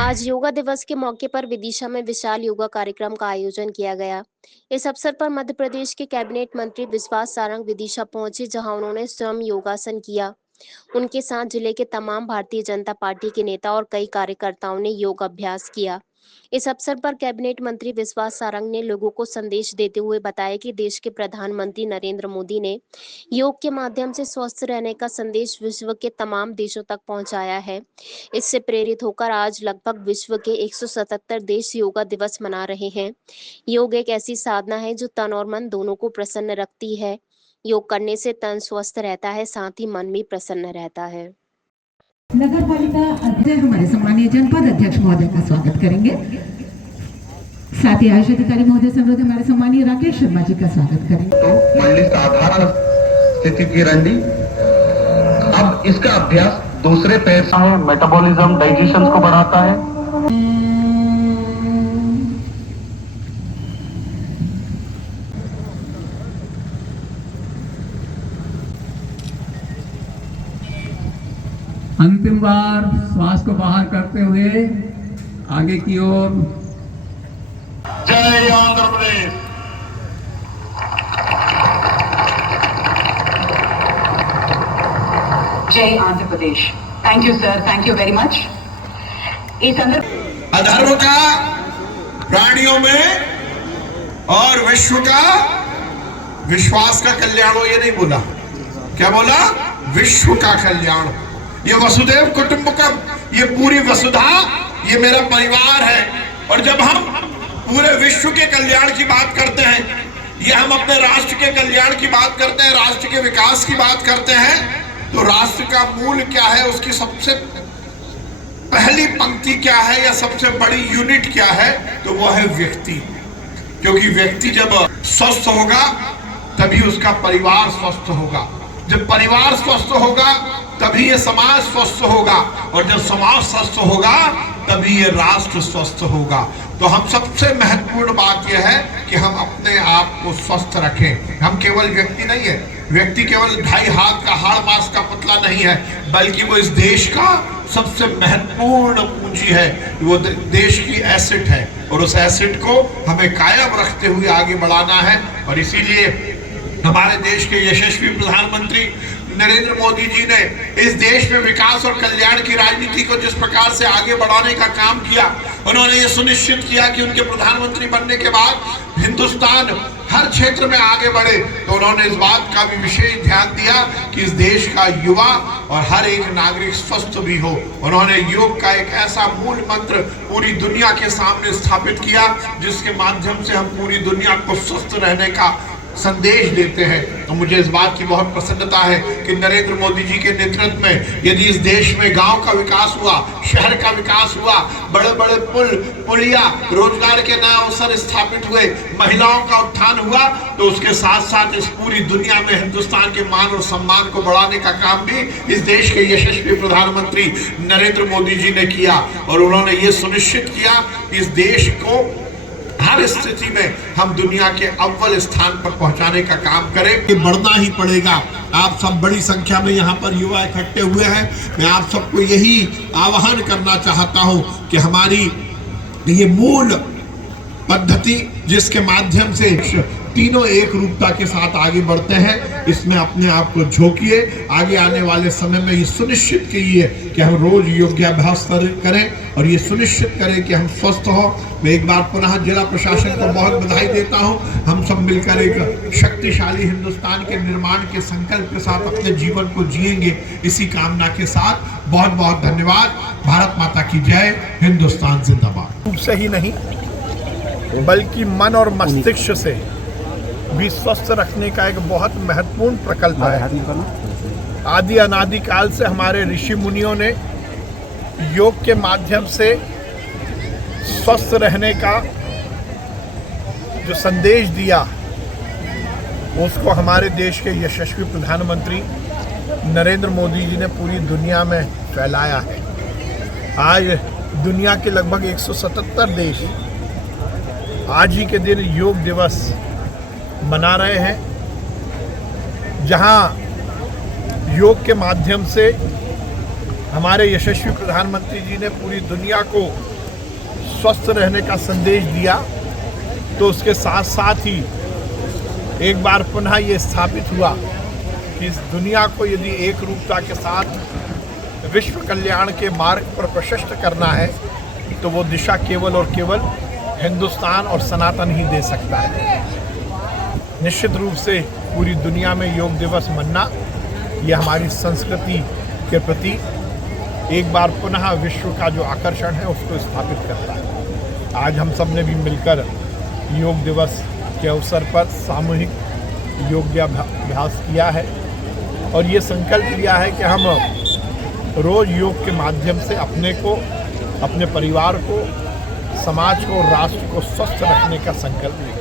आज योगा दिवस के मौके पर विदिशा में विशाल योगा कार्यक्रम का आयोजन किया गया। इस अवसर पर मध्य प्रदेश के कैबिनेट मंत्री विश्वास सारंग विदिशा पहुंचे, जहां उन्होंने स्वयं योगासन किया। उनके साथ जिले के तमाम भारतीय जनता पार्टी के नेता और कई कार्यकर्ताओं ने योग अभ्यास किया। इस अवसर पर कैबिनेट मंत्री विश्वास सारंग ने लोगों को संदेश देते हुए बताया कि देश के प्रधानमंत्री नरेंद्र मोदी ने योग के माध्यम से स्वस्थ रहने का संदेश विश्व के तमाम देशों तक पहुंचाया है। इससे प्रेरित होकर आज लगभग विश्व के 177 देश योगा दिवस मना रहे हैं। योग एक ऐसी साधना है जो तन और मन दोनों को प्रसन्न रखती है। योग करने से तन स्वस्थ रहता है, साथ ही मन भी प्रसन्न रहता है। नगर पालिका अध्यक्ष हमारे सम्मानीय जनपद अध्यक्ष महोदय का स्वागत करेंगे। साथ ही आयुष अधिकारी महोदय संरोध हमारे सम्मानीय राकेश शर्मा जी का स्वागत करेंगे। तो मंडली साधारण स्थिति की रंडी, अब इसका अभ्यास दूसरे पैर से है, मेटाबॉलिज्म डाइजेशन को बढ़ाता है। अंतिम बार श्वास को बाहर करते हुए आगे की ओर। जय आंध्र प्रदेश। जय Andhra Pradesh. Thank you sir, thank you very much. इस अंदर अधर्म का प्राणियों में और विश्व का विश्वास का कल्याण हो, ये नहीं बोला। क्या बोला? विश्व का कल्याण। ये वसुदेव कुटुंबकम, ये पूरी वसुधा, ये मेरा परिवार है। और जब हम पूरे विश्व के कल्याण की बात करते हैं, ये हम अपने राष्ट्र के कल्याण की बात करते हैं, राष्ट्र के विकास की बात करते हैं, तो राष्ट्र का मूल क्या है, उसकी सबसे पहली पंक्ति क्या है या सबसे बड़ी यूनिट क्या है, तो वो है व्यक्ति। क्योंकि व्यक्ति जब स्वस्थ होगा तभी उसका परिवार स्वस्थ होगा, जब परिवार स्वस्थ होगा तभी ये समाज स्वस्थ होगा, और जब समाज स्वस्थ होगा तभी ये राष्ट्र स्वस्थ होगा। तो हम सबसे महत्वपूर्ण बात यह है कि हम अपने आप को स्वस्थ रखें। हम केवल व्यक्ति नहीं है, व्यक्ति केवल 2.5 हाथ का हाड़ मास का पुतला नहीं है, बल्कि वो इस देश का सबसे महत्वपूर्ण पूंजी है, वो देश की एसेट है, और उस एसेट को हमें कायम रखते हुए आगे बढ़ाना है। और इसीलिए हमारे देश के यशस्वी प्रधानमंत्री नरेंद्र मोदी जी ने इस देश में विकास और कल्याण की राजनीति को जिस प्रकार से आगे बढ़ाने का काम किया, उन्होंने ये सुनिश्चित किया कि उनके प्रधानमंत्री बनने के बाद हिंदुस्तान हर क्षेत्र में आगे बढ़े। तो उन्होंने इस बात का भी विशेष ध्यान दिया कि इस देश का युवा और हर एक नागरिक स्वस्थ भी हो। उन्होंने योग का एक ऐसा मूल मंत्र पूरी दुनिया के सामने स्थापित किया, जिसके माध्यम से हम पूरी दुनिया को स्वस्थ रहने का संदेश देते हैं। तो मुझे इस बात की बहुत प्रसन्नता है कि नरेंद्र मोदी जी के नेतृत्व में यदि इस देश में गांव का विकास हुआ, शहर का विकास हुआ, बड़े बड़े पुलिया, रोजगार के नए अवसर स्थापित हुए, महिलाओं का उत्थान हुआ, तो उसके साथ साथ इस पूरी दुनिया में हिंदुस्तान के मान और सम्मान को बढ़ाने का काम भी इस देश के यशस्वी प्रधानमंत्री नरेंद्र मोदी जी ने किया। और उन्होंने ये सुनिश्चित किया कि इस देश को हर स्थिति में हम दुनिया के अव्वल स्थान पर पहुंचाने का काम करें। कि बढ़ना ही पड़ेगा। आप सब बड़ी संख्या में यहाँ पर युवा इकट्ठे हुए हैं। मैं आप सबको यही आह्वान करना चाहता हूँ कि हमारी ये मूल पद्धति, जिसके माध्यम से तीनों एक रूपता के साथ आगे बढ़ते हैं, इसमें अपने आप को झोंकिए। आगे आने वाले समय में ये सुनिश्चित कीजिए कि हम रोज योगाभ्यास करें और ये सुनिश्चित करें कि हम स्वस्थ हों। मैं एक बार पुनः जिला प्रशासन को बहुत बधाई देता हूं। हम सब मिलकर एक शक्तिशाली हिंदुस्तान के निर्माण के संकल्प के साथ अपने जीवन को जिएंगे। इसी कामना के साथ बहुत बहुत धन्यवाद। भारत माता की जय। हिंदुस्तान जिंदाबाद। रूप से ही नहीं बल्कि मन और मस्तिष्क से भी स्वस्थ रखने का एक बहुत महत्वपूर्ण प्रकल्प है। आदि अनादि काल से हमारे ऋषि मुनियों ने योग के माध्यम से स्वस्थ रहने का जो संदेश दिया, उसको हमारे देश के यशस्वी प्रधानमंत्री नरेंद्र मोदी जी ने पूरी दुनिया में फैलाया है। आज दुनिया के लगभग 177 देश आज ही के दिन योग दिवस मना रहे हैं, जहां योग के माध्यम से हमारे यशस्वी प्रधानमंत्री जी ने पूरी दुनिया को स्वस्थ रहने का संदेश दिया, तो उसके साथ साथ ही एक बार पुनः ये स्थापित हुआ कि इस दुनिया को यदि एक रूपता के साथ विश्व कल्याण के मार्ग पर प्रशस्त करना है तो वो दिशा केवल और केवल हिंदुस्तान और सनातन ही दे सकता है। निश्चित रूप से पूरी दुनिया में योग दिवस मनाना ये हमारी संस्कृति के प्रति एक बार पुनः विश्व का जो आकर्षण है उसको स्थापित करता है। आज हम सब ने भी मिलकर योग दिवस के अवसर पर सामूहिक योगाभ्यास किया है और ये संकल्प लिया है कि हम रोज योग के माध्यम से अपने को, अपने परिवार को, समाज को, राष्ट्र को स्वस्थ रखने का संकल्प लेंगे।